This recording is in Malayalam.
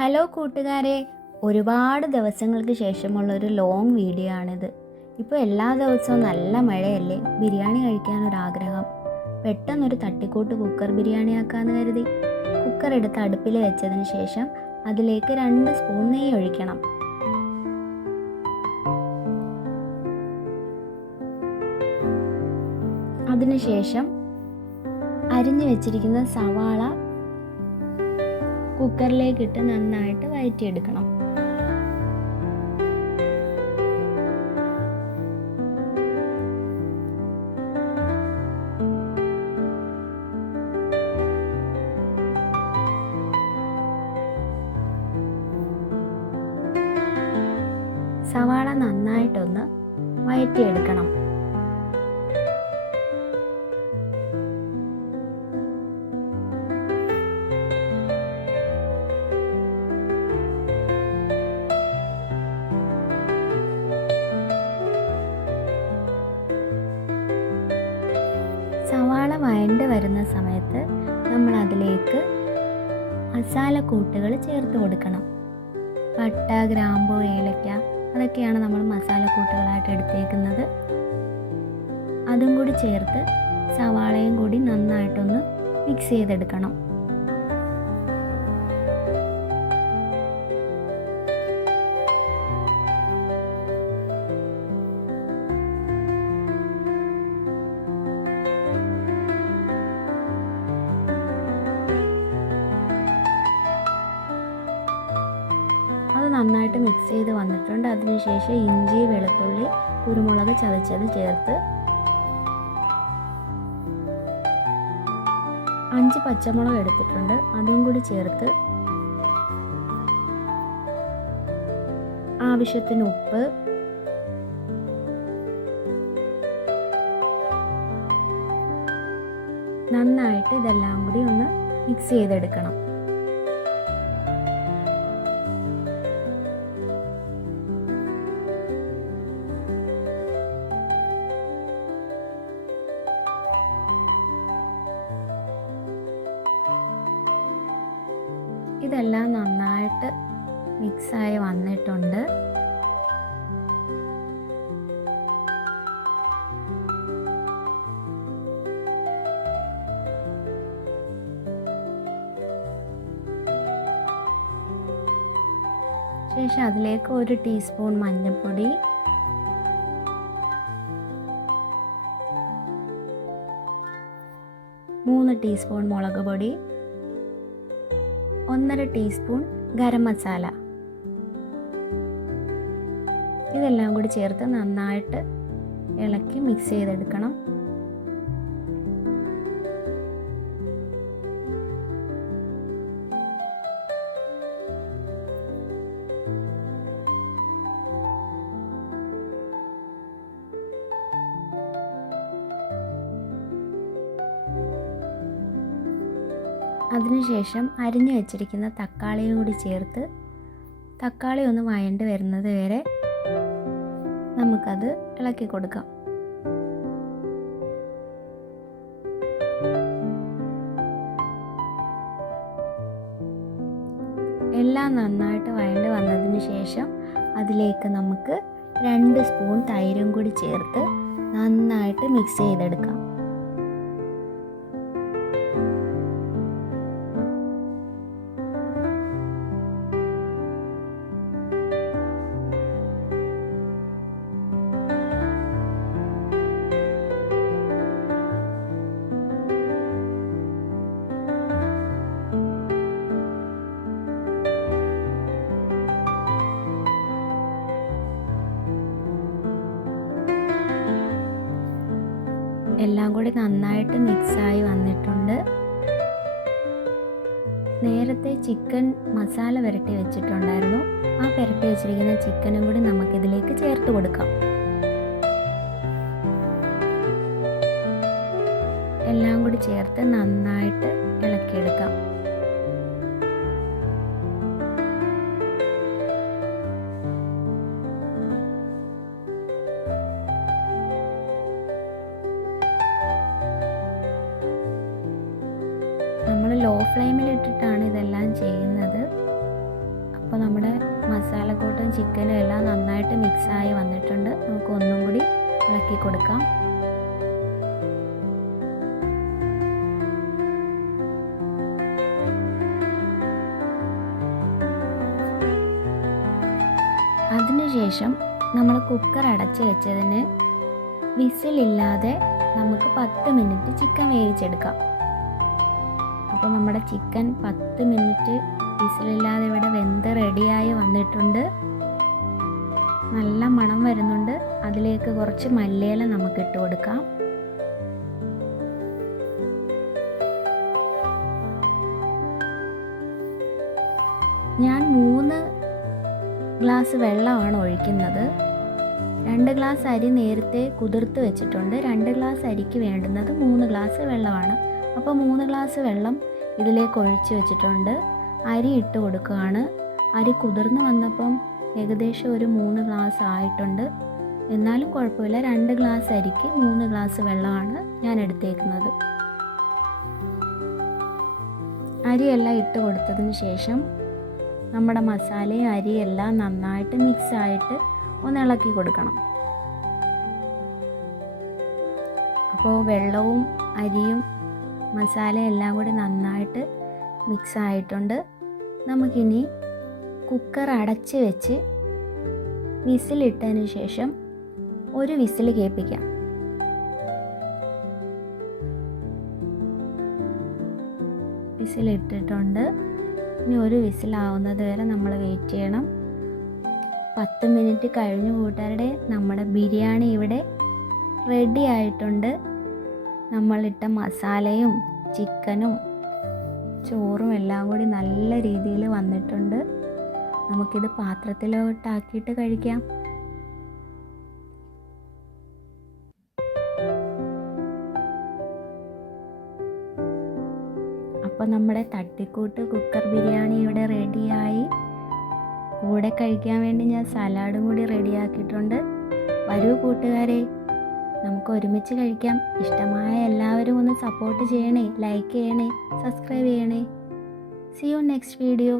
ഹലോ കൂട്ടുകാരെ ഒരുപാട് ദിവസങ്ങൾക്ക് ശേഷമുള്ള ഒരു ലോങ് വീഡിയോ ആണിത്. ഇപ്പോൾ എല്ലാ ദിവസവും നല്ല മഴയല്ലേ? ബിരിയാണി കഴിക്കാനൊരാഗ്രഹം. പെട്ടെന്നൊരു തട്ടിക്കൂട്ട് കുക്കർ ബിരിയാണി ആക്കാമെന്ന് കരുതി. കുക്കർ എടുത്ത് അടുപ്പിൽ വെച്ചതിന് ശേഷം അതിലേക്ക് രണ്ട് സ്പൂൺ നെയ്യ് ഒഴിക്കണം. അതിനുശേഷം അരിഞ്ഞു വെച്ചിരിക്കുന്ന സവാള കുക്കറിലേക്ക് ഇട്ട് നന്നായിട്ട് വഴറ്റിയെടുക്കണം സവാള നന്നായിട്ടൊന്ന് വഴറ്റിയെടുക്കണം വരുന്ന സമയത്ത് നമ്മൾ അതിലേക്ക് മസാല കൂട്ടുകൾ ചേർത്ത് കൊടുക്കണം. പട്ട ഗ്രാമ്പു ഏലക്ക അതൊക്കെയാണ് നമ്മൾ മസാല കൂട്ടുകളായിട്ട് എടുത്തേക്കുന്നത്. അതും കൂടി ചേർത്ത് സവാളയും കൂടി നന്നായിട്ടൊന്ന് മിക്സ് ചെയ്തെടുക്കണം. നന്നായിട്ട് മിക്സ് ചെയ്ത് വന്നിട്ടുണ്ട്. അതിനുശേഷം ഇഞ്ചി വെളുത്തുള്ളി കുരുമുളക് ചതച്ചത് ചേർത്ത് അഞ്ച് പച്ചമുളക് എടുത്തിട്ടുണ്ട്. അതും കൂടി ചേർത്ത് ആവശ്യത്തിന് ഉപ്പ് നന്നായിട്ട് ഇതെല്ലാം കൂടി ഒന്ന് മിക്സ് ചെയ്തെടുക്കണം. ഇതെല്ലാം നന്നായിട്ട് മിക്സായി വന്നിട്ടുണ്ട്. ശേഷം അതിലേക്ക് ഒരു ടീസ്പൂൺ മഞ്ഞൾപ്പൊടി. മൂന്ന് ടീസ്പൂൺ മുളക് പൊടി. ഒന്നര ടീസ്പൂൺ ഗരം മസാല. ഇതെല്ലാം കൂടി ചേർത്ത് നന്നായിട്ട് ഇളക്കി മിക്സ് ചെയ്തെടുക്കണം. അതിനുശേഷം അരിഞ്ഞു വെച്ചിരിക്കുന്ന തക്കാളിയും കൂടി ചേർത്ത് തക്കാളി ഒന്ന് വയണ്ട് വരുന്നത് വരെ നമുക്കത് ഇളക്കി കൊടുക്കാം. എല്ലാം നന്നായിട്ട് വഴണ്ട് വന്നതിന് ശേഷം അതിലേക്ക് നമുക്ക് രണ്ട് സ്പൂൺ തൈരും കൂടി ചേർത്ത് നന്നായിട്ട് മിക്സ് ചെയ്തെടുക്കാം. എല്ലാം കൂടി നന്നായിട്ട് മിക്സായി വന്നിട്ടുണ്ട്. നേരത്തെ ചിക്കൻ മസാല പുരട്ടി വെച്ചിട്ടുണ്ടായിരുന്നു. ആ പുരട്ടി വെച്ചിരിക്കുന്ന ചിക്കനും കൂടി നമുക്കിതിലേക്ക് ചേർത്ത് കൊടുക്കാം. എല്ലാം കൂടി ചേർത്ത് നന്നായിട്ട് ഇളക്കിയെടുക്കാം ലോ ഫ്ലെയിമിൽ ഇട്ടിട്ടാണ് ഇതെല്ലാം ചെയ്യുന്നത്. അപ്പോൾ നമ്മുടെ മസാലക്കൂട്ടും ചിക്കനും എല്ലാം നന്നായിട്ട് മിക്സായി വന്നിട്ടുണ്ട്. നമുക്ക് ഒന്നും കൂടി ഇളക്കി കൊടുക്കാം. അതിനുശേഷം നമ്മൾ കുക്കർ അടച്ച് വെച്ചതിന് വിസിലില്ലാതെ നമുക്ക് പത്ത് മിനിറ്റ് ചിക്കൻ വേവിച്ചെടുക്കാം. അപ്പോൾ നമ്മുടെ ചിക്കൻ പത്ത് മിനിറ്റ് വിസിലില്ലാതെ ഇവിടെ വെന്ത് റെഡിയായി വന്നിട്ടുണ്ട്. നല്ല മണം വരുന്നുണ്ട്. അതിലേക്ക് കുറച്ച് മല്ലിയില നമുക്ക് ഇട്ട് കൊടുക്കാം. ഞാൻ മൂന്ന് ഗ്ലാസ് വെള്ളമാണ് ഒഴിക്കുന്നത്. രണ്ട് ഗ്ലാസ് അരി നേരത്തെ കുതിർത്ത് വെച്ചിട്ടുണ്ട്. രണ്ട് ഗ്ലാസ് അരിക്ക് വേണ്ടുന്നത് മൂന്ന് ഗ്ലാസ് വെള്ളമാണ്. അപ്പോൾ മൂന്ന് ഗ്ലാസ് വെള്ളം ഇതിലേക്ക് ഒഴിച്ച് വെച്ചിട്ടുണ്ട്. അരി ഇട്ട് കൊടുക്കുകയാണ്. അരി കുതിർന്ന് വന്നപ്പം ഏകദേശം ഒരു മൂന്ന് ഗ്ലാസ് ആയിട്ടുണ്ട്. എന്നാലും കുഴപ്പമില്ല. രണ്ട് ഗ്ലാസ് അരിക്ക് മൂന്ന് ഗ്ലാസ് വെള്ളമാണ് ഞാൻ എടുത്തേക്കുന്നത്. അരിയെല്ലാം ഇട്ട് കൊടുത്തതിന് ശേഷം നമ്മുടെ മസാലയും അരിയെല്ലാം നന്നായിട്ട് മിക്സ് ആയിട്ട് ഒന്ന് ഇളക്കി കൊടുക്കണം. അപ്പോൾ വെള്ളവും അരിയും മസാലയും എല്ലാം കൂടി നന്നായിട്ട് മിക്സ് ആയിട്ടുണ്ട് നമുക്കിനി കുക്കർ അടച്ച് വെച്ച് വിസിലിട്ടതിന് ശേഷം ഒരു വിസിൽ കേൾപ്പിക്കാം. വിസിലിട്ടിട്ടുണ്ട്. ഇനി ഒരു വിസിലാവുന്നത് വരെ നമ്മൾ വെയിറ്റ് ചെയ്യണം. പത്ത് മിനിറ്റ് കഴിഞ്ഞു കൂട്ടുകാരുടെ നമ്മുടെ ബിരിയാണി ഇവിടെ റെഡി ആയിട്ടുണ്ട്. നമ്മളിട്ട മസാലയും ചിക്കനും ചോറും എല്ലാം കൂടി നല്ല രീതിയിൽ വന്നിട്ടുണ്ട്. നമുക്കിത് പാത്രത്തിലോട്ടാക്കിയിട്ട് കഴിക്കാം. അപ്പോൾ നമ്മുടെ തട്ടിക്കൂട്ട് കുക്കർ ബിരിയാണി ഇവിടെ റെഡിയായി. കൂടെ കഴിക്കാൻ വേണ്ടി ഞാൻ സലാഡും കൂടി റെഡിയാക്കിയിട്ടുണ്ട്. വരൂ കൂട്ടുകാരെ. നമുക്ക് ഒരുമിച്ച് കഴിക്കാം. ഇഷ്ടമായ എല്ലാവരും ഒന്ന് സപ്പോർട്ട് ചെയ്യണേ ലൈക്ക് ചെയ്യണേ സബ്സ്ക്രൈബ് ചെയ്യണേ. C you next video